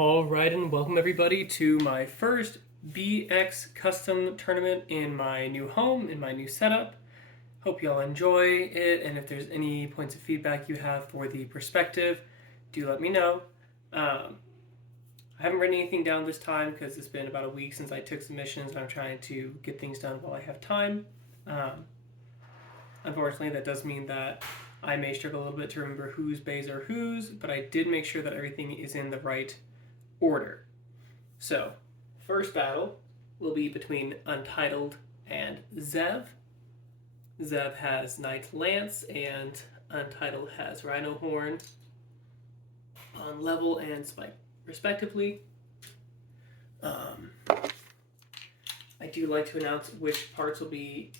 Alright, and welcome everybody to my first BX custom tournament in my new home, in my new setup. Hope you all enjoy it, and if there's any points of feedback you have for the perspective, do let me know. I haven't written anything down this time because it's been about a week since I took submissions, and I'm trying to get things done while I have time. Unfortunately, that does mean that I may struggle a little bit to remember whose bays are whose, but I did make sure that everything is in the right order. So, first battle will be between Untitled and Zev. Zev has Knight Lance and Untitled has Rhino Horn on level and spike, respectively. I do like to announce which parts will be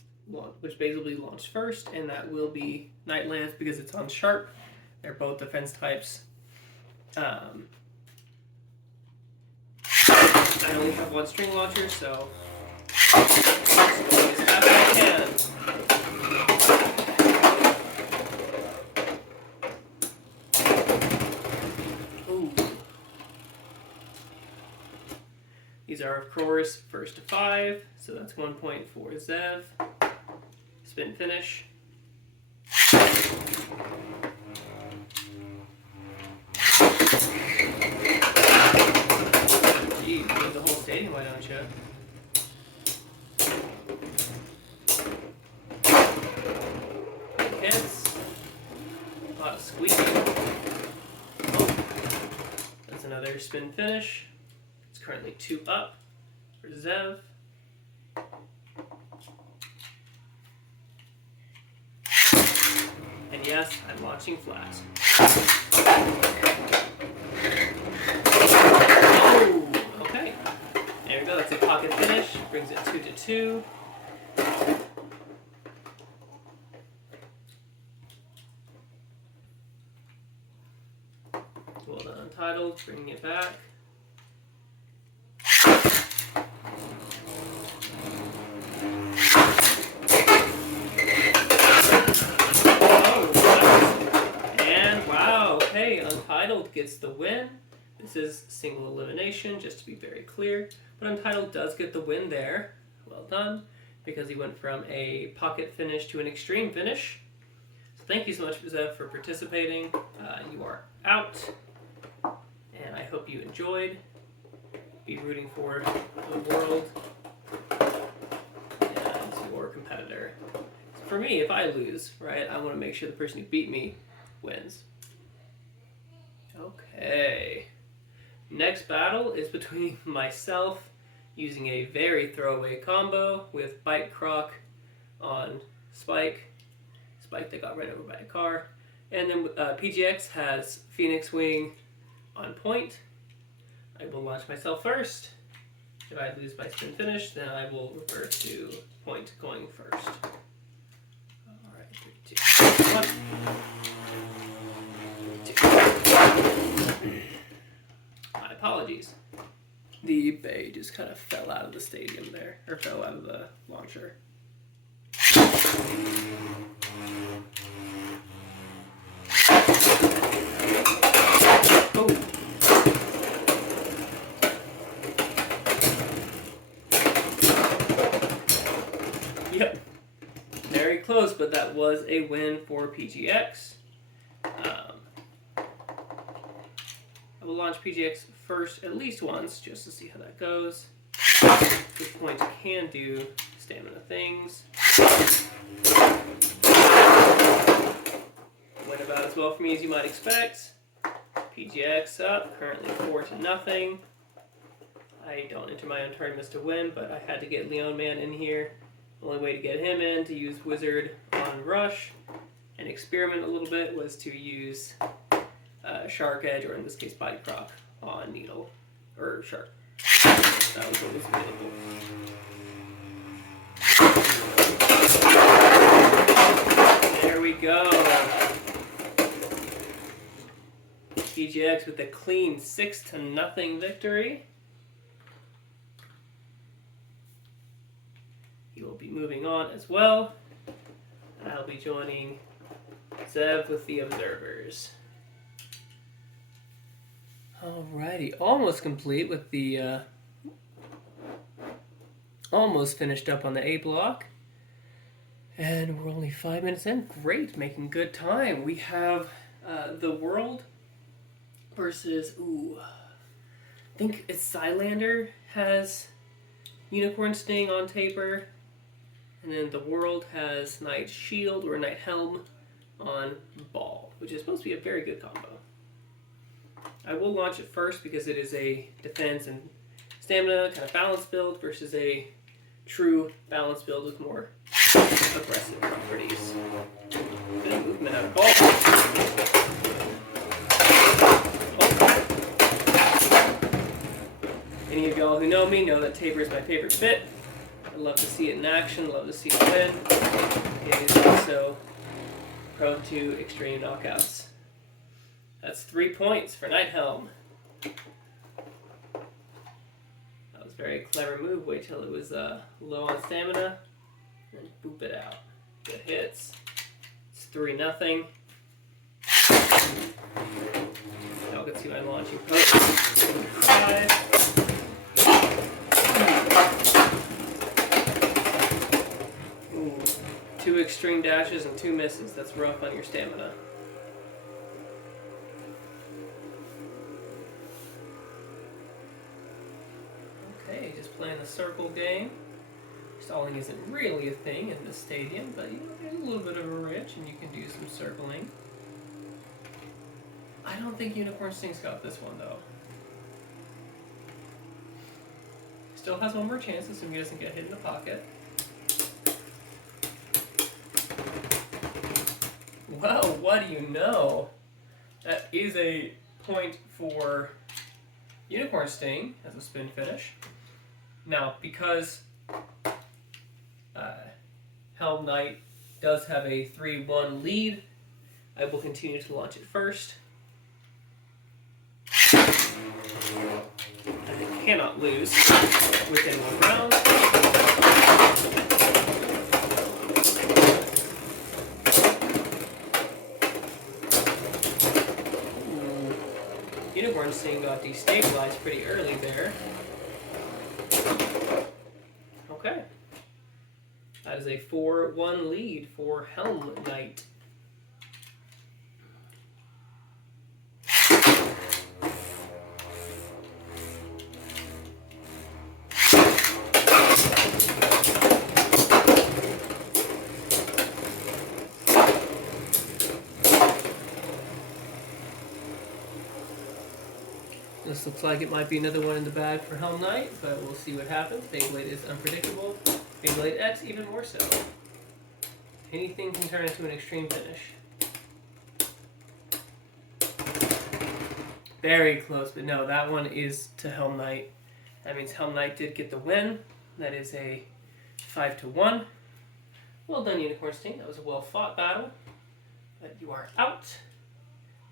which bays will be launched first, and that will be Knight Lance because it's on sharp. They're both defense types. I only have one string launcher, so as fast as I can. Ooh. These are, of course, first to 5, so that's 1 point for Zev. Spin finish. Gee, you need the whole stadium, why don't you? Hits. A lot of squeaking. Oh. That's another spin finish. It's currently 2 up for Zev. And yes, I'm launching flat. Oh, okay. There we go, that's a pocket finish. Brings it 2-2. Well done, Untitled, bringing it back. Untitled gets the win. This is single elimination, just to be very clear. But Untitled does get the win there. Well done, because he went from a pocket finish to an extreme finish. So thank you so much, Zev, for participating. You are out, and I hope you enjoyed. Be rooting for the world and your competitor. So for me, if I lose, right, I want to make sure the person who beat me wins. Okay. Next battle is between myself using a very throwaway combo with Bite Croc on Spike. Spike that got run over by a car. And then PGX has Phoenix Wing on point. I will launch myself first. If I lose my spin finish, then I will revert to point going first. Alright, 3, 2, 1. My apologies. The bay just kind of fell out of the stadium there, or fell out of the launcher. Oh. Yep. Very close, but that was a win for PGX. I will launch PGX first at least once, just to see how that goes. At this point, can do stamina things. Went about as well for me as you might expect. PGX up, currently 4-0. I don't enter my own tournaments to win, but I had to get Leon Man in here. The only way to get him in to use Wizard on Rush and experiment a little bit was to use Shark Edge, or in this case Bite Croc, on Needle, or Shark. That was what was available. There we go. PGX with a clean 6-0 victory. He will be moving on as well. And I'll be joining Zev with the observers. Alrighty, almost complete with the almost finished up on the A block. And we're only 5 minutes in. Great, making good time. We have the World versus, I think it's Xylander has Unicorn Sting on Taper. And then the World has Knight Shield or Knight Helm on Ball, which is supposed to be a very good combo. I will launch it first because it is a defense and stamina kind of balanced build versus a true balanced build with more aggressive properties. Bit of movement out of Ball. Any of y'all who know me know that Taper is my favorite fit. I love to see it in action, love to see it win. It is also prone to extreme knockouts. That's 3 points for Knight Helm. That was a very clever move. Wait till it was low on stamina, and boop it out. Good hits. It's 3-0. Y'all can see my launching post. 5. Ooh, 2 extreme dashes and 2 misses. That's rough on your stamina. Okay, just playing the circle game. Stalling isn't really a thing in this stadium, but there's a little bit of a ridge and you can do some circling. I don't think Unicorn Sting's got this one though. Still has one more chance, assuming he doesn't get hit in the pocket. Well, what do you know? That is a point for Unicorn Sting as a spin finish. Now, because Helm Knight does have a 3-1 lead, I will continue to launch it first. I cannot lose within 1 round. Unicorn Sting got destabilized pretty early there. Okay. That is a 4-1 lead for Helm Knight. This looks like it might be another one in the bag for Helm Knight, but we'll see what happens. Beyblade is unpredictable. Beyblade X even more so. Anything can turn into an extreme finish. Very close, but no, that one is to Helm Knight. That means Helm Knight did get the win. That is a 5-1. Well done, Unicorn Sting. That was a well-fought battle. But you are out.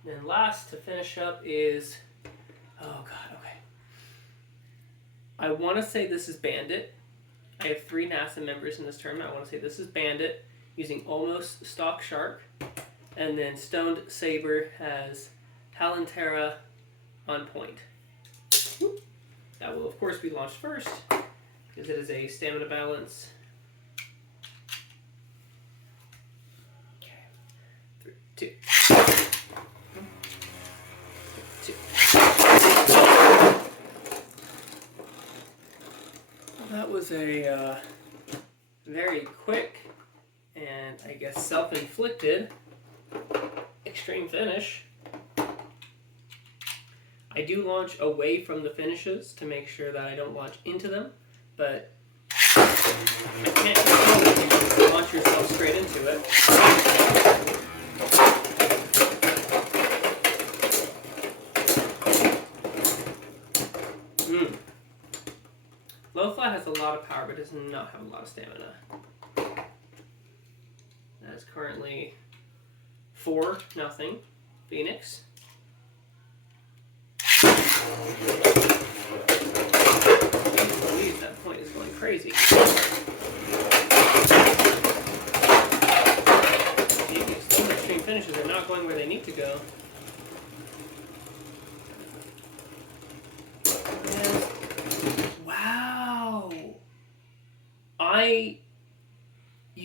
And then last to finish up is... Oh god, okay. I want to say this is Bandit. I have 3 NASA members in this tournament. I want to say this is Bandit using almost Stock Shark. And then Stoned Saber has Halantera on point. That will of course be launched first because it is a stamina balance. Okay. 3, 2. That was a very quick and I guess self-inflicted extreme finish. I do launch away from the finishes to make sure that I don't launch into them, but I can't control it. You launch yourself straight into it. Low flat has a lot of power, but does not have a lot of stamina. That is currently 4-0 Phoenix. Please, that point is going crazy. Those extreme finishes are not going where they need to go.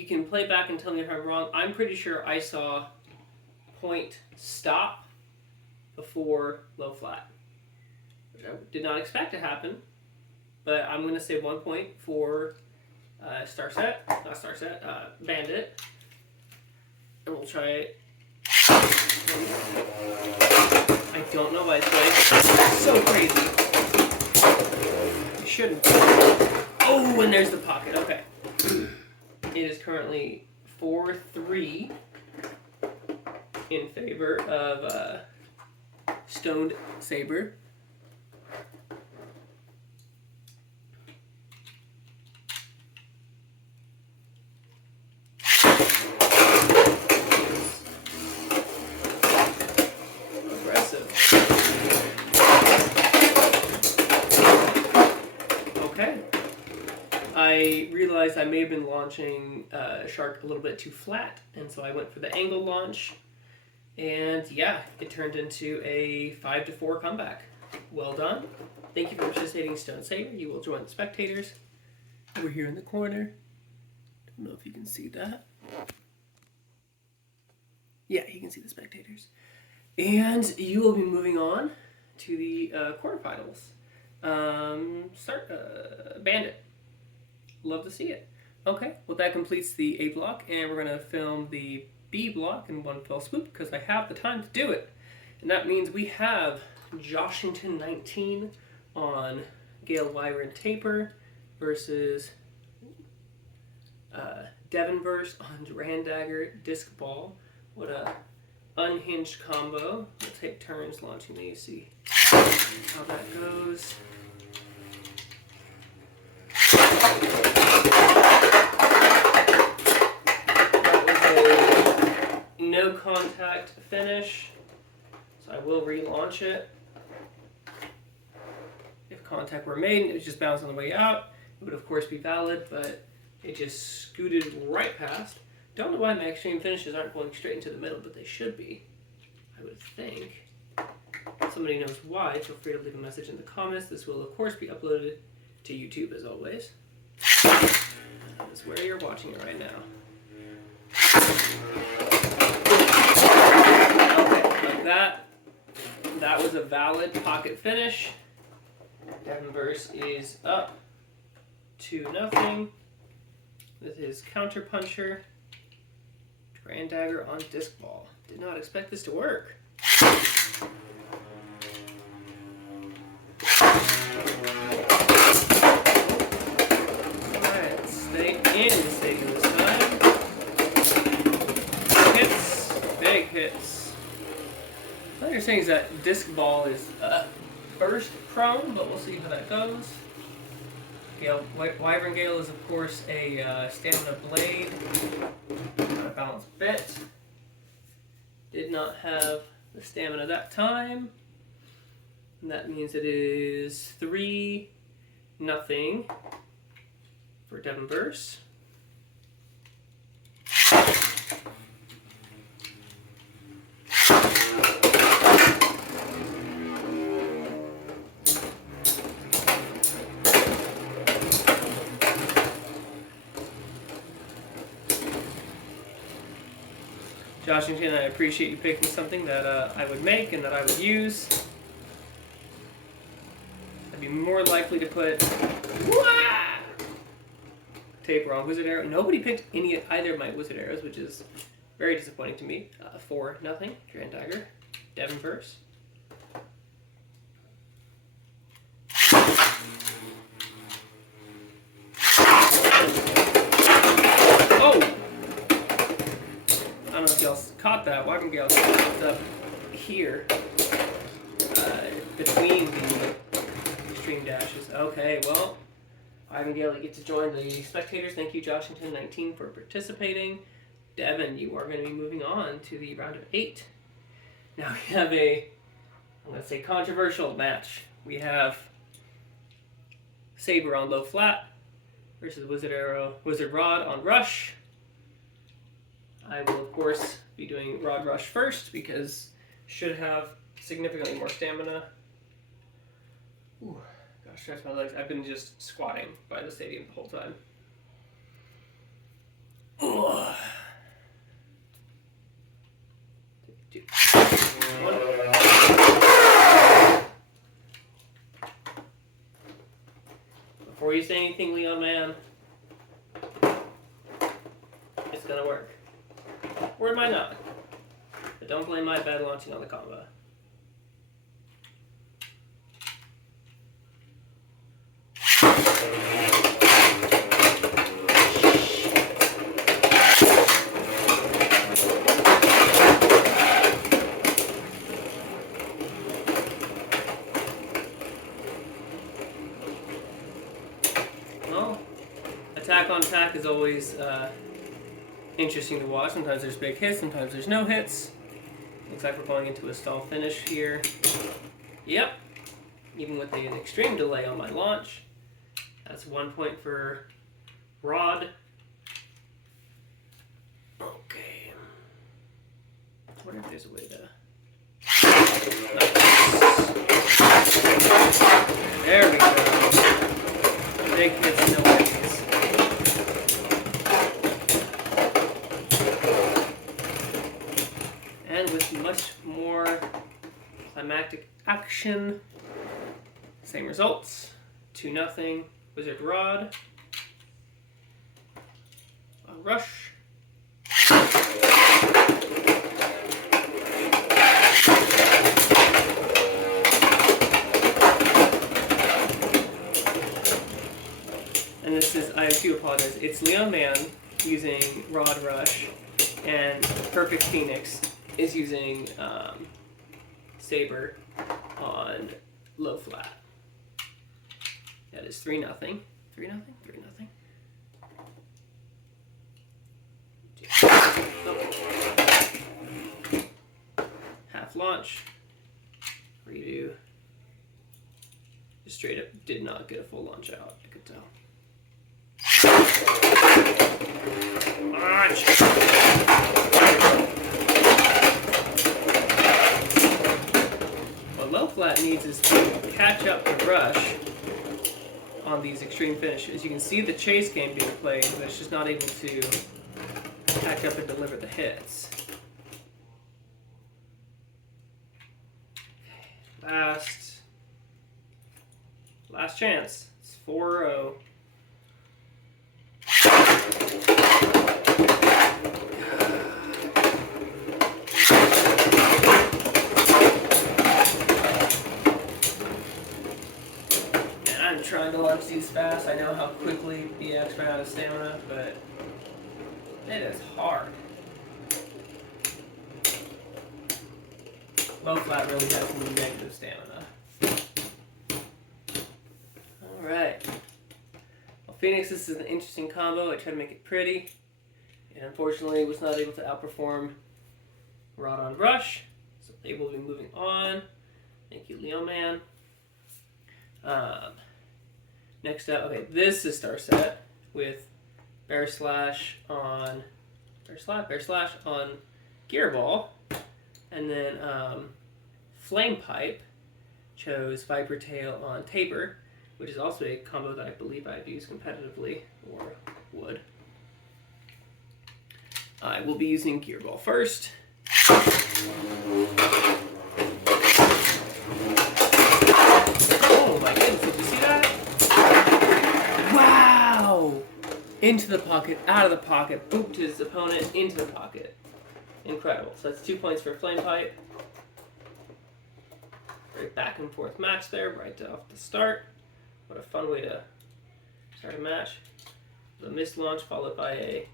you can play back and tell me if I'm wrong. I'm pretty sure I saw point stop before low flat, which I did not expect to happen. But I'm going to say 1 point for Bandit. And we'll try it. I don't know why it's like so crazy. You shouldn't. Oh, and there's the pocket. Okay. It is currently 4-3 in favor of Stoned Saber. Aggressive. Okay. I realized I may have been launching Shark a little bit too flat, and so I went for the angle launch. And yeah, it turned into a 5-4 comeback. Well done. Thank you for participating, Stone Saber. You will join the spectators. Over here in the corner. Don't know if you can see that. Yeah, you can see the spectators. And you will be moving on to the quarterfinals. Bandit. Love to see it. Okay, well that completes the A block, and we're going to film the B block in one fell swoop because I have the time to do it. And that means we have Joshington 19 on Gale Wyvern Taper versus Devonverse on Durandagger Disc Ball. What a unhinged combo. We'll take turns launching these, see how that goes. No contact finish, so I will relaunch it. If contact were made and it was just bounced on the way out, it would of course be valid, but it just scooted right past. Don't know why my extreme finishes aren't going straight into the middle, but they should be, I would think. If somebody knows why, feel free to leave a message in the comments. This will of course be uploaded to YouTube as always. That's where you're watching it right now. That was a valid pocket finish. Devonverse is up 2-0 with his counter puncher. Durandagger on Disc Ball. Did not expect this to work. Alright, stay in the stadium this time. Hits, big hits. My understanding is that Disc Ball is burst prone, but we'll see how that goes. Wyvern Gale is of course a stamina blade, not a balanced bit. Did not have the stamina that time. And that means it is 3-0 for Devonverse. Joshington, I appreciate you picking something that I would make and that I would use. I'd be more likely to put Taper on Wizard Arrow. Nobody picked either of my Wizard Arrows, which is very disappointing to me. 4-0, Durandagger, Devonverse. I don't know if y'all caught that. Wyvern Gale popped up here between the stream dashes. Okay, well, Wyvern Gale, you get to join the spectators. Thank you, Joshington19, for participating. Devon, you are going to be moving on to the round of 8. Now we have I'm going to say, controversial match. We have Saber on low flat versus Wizard Rod on rush. I will, of course, be doing Rod Rush first because should have significantly more stamina. Ooh, gotta stretch my legs. I've been just squatting by the stadium the whole time. Ooh. Before you say anything, Leon Man, it's gonna work. Or it might not. But don't blame my bad launching on the combo. Well, attack on attack is always interesting to watch. Sometimes there's big hits, sometimes there's no hits. Looks like we're going into a stall finish here. Yep. Even with an extreme delay on my launch. That's 1 point for Rod. Okay. I wonder if there's a way to... There we go. Big hits, no hits. And with much more climactic action, same results. 2-0. Wizard Rod. A rush. And this is, I do apologize, it's Leon Man using Rod Rush, and Perfect Phoenix is using Saber on low flat. That is 3-0. 3-0? 3-0? Oh. Half launch. Redo. Just straight up did not get a full launch out, I could tell. Launch! What low flat needs is to catch up the rush on these extreme finishes. You can see the chase game being played, but it's just not able to catch up and deliver the hits. Last chance. It's 4-0. I'm trying to launch these fast. I know how quickly BX ran out of stamina, but it is hard. Low flat really has negative stamina. Alright. Well, Phoenix, this is an interesting combo. I tried to make it pretty, and unfortunately was not able to outperform Rod on Rush, so they will be moving on. Thank you, Leon Man. Next up, okay, this is Star Set with Bear Slash on Gear Ball, and then Flame Pipe chose Viper Tail on Taper, which is also a combo that I believe I've used competitively, or would. I will be using Gear Ball first. Oh my goodness, did you see that? Wow! Into the pocket, out of the pocket, boop to his opponent, into the pocket. Incredible. So that's 2 points for Flame Pipe. Very back and forth match there, right off the start. What a fun way to start a match. The missed launch followed by a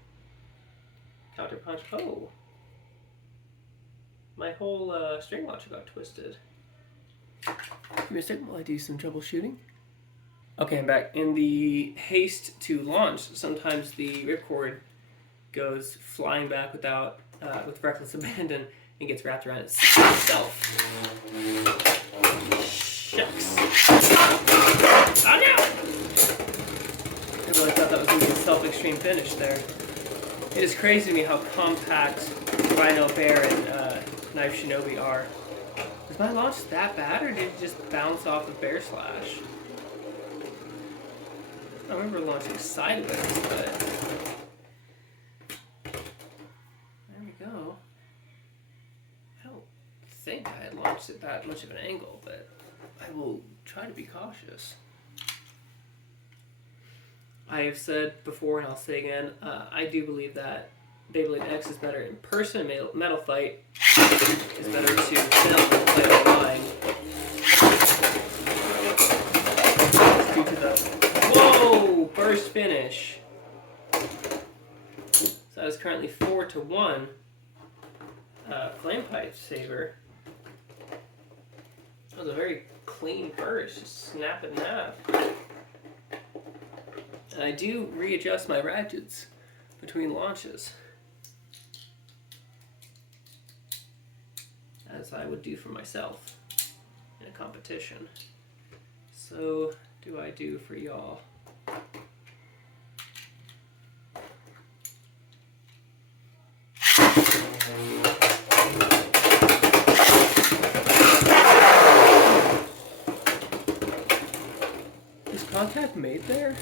counter punch. Oh! My whole string launcher got twisted. Give me a second while I do some troubleshooting. Okay, I'm back. In the haste to launch, sometimes the ripcord goes flying back without, with reckless abandon and gets wrapped around itself. Shucks. Oh no! I really thought that was going to be a self-extreme finish there. It is crazy to me how compact Rhino Bear and Knife Shinobi are. Was my launch that bad, or did it just bounce off of Bear Slash? I remember launching sideways, but... There we go. I don't think I had launched at that much of an angle, but I will try to be cautious. I have said before, and I'll say again, I do believe that Beyblade X is better in person. Metal Fight is better to film and play online. Due to the whoa burst finish. So that is currently 4-1. Flame Pipe Saber. That was a very clean burst, just snap it in half. And I do readjust my ratchets between launches, as I would do for myself in a competition. So, do I do for y'all? Is contact made there?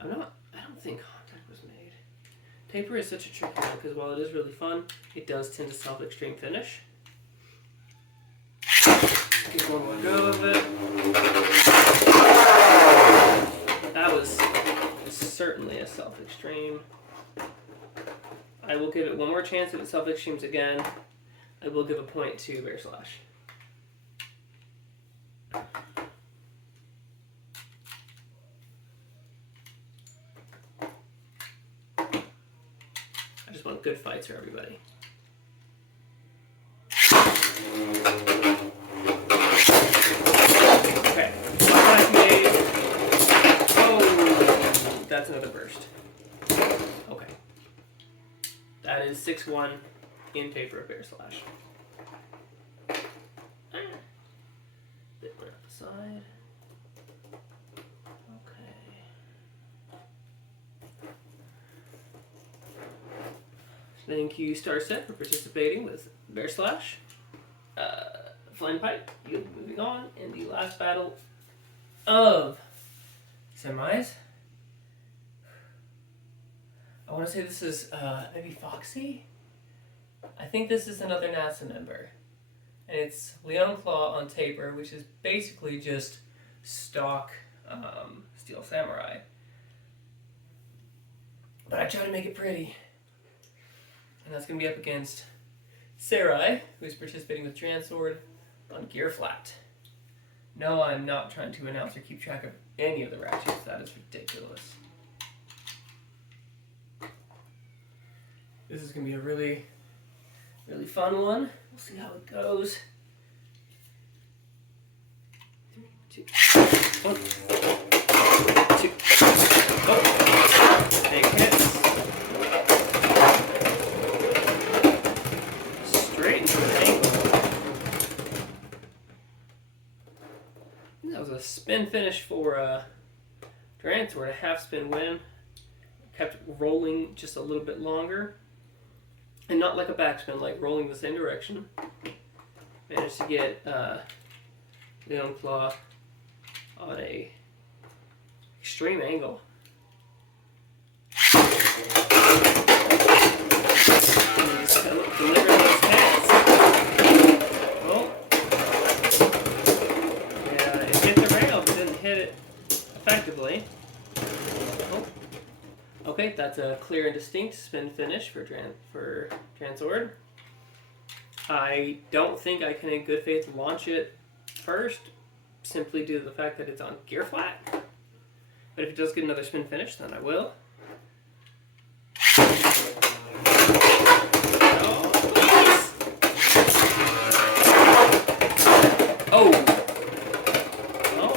I don't think contact was made. Taper is such a tricky one because while it is really fun, it does tend to self-extreme finish. Take one more go of it. That was certainly a self-extreme. I will give it one more chance if it self-extremes again. I will give a point to Bear Slash. I just want good fights for everybody. Okay, contact made. Oh, that's another burst. Okay. That is 6-1 in favor of Bear Slash. Bit more up the side. Okay. Thank you, Starset, for participating with Bear Slash. Flame Pipe, you'll be moving on in the last battle of semis. I want to say this is maybe Foxy? I think this is another NASA member. And it's Leon Claw on Taper, which is basically just stock Steel Samurai. But I try to make it pretty. And that's going to be up against Sarai, who's participating with Transword on Gear Flat. No, I'm not trying to announce or keep track of any of the ratchets. That is ridiculous. This is going to be a really, really fun one. We'll see how it goes. 3, 2, 1, 2, oh, big hits. Straight into the angle. That was a spin finish for Transword, a half spin win. Kept rolling just a little bit longer. And not like a backspin, like rolling the same direction. Managed to get Leon Claw on a extreme angle. Deliver those hits. Oh. Yeah, it hit the rail, but didn't hit it effectively. Oh. Okay, that's a clear and distinct spin finish for Transword. I don't think I can in good faith launch it first, simply due to the fact that it's on Gear Flat. But if it does get another spin finish, then I will. Oh! Oh!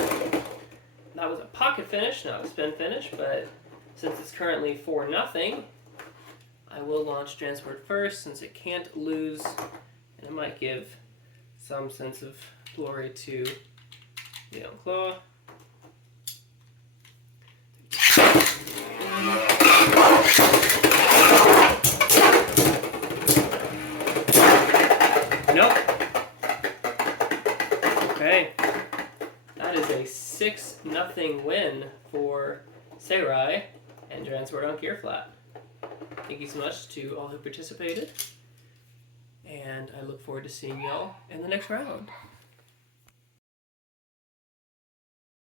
That was a pocket finish, not a spin finish, but since it's currently 4-0, I will launch Transword first since it can't lose, and it might give some sense of glory to Leon Claw. Nope. Okay. That is a 6-0 win for Sarai and Transword on Gear Flat. Thank you so much to all who participated. And I look forward to seeing y'all in the next round.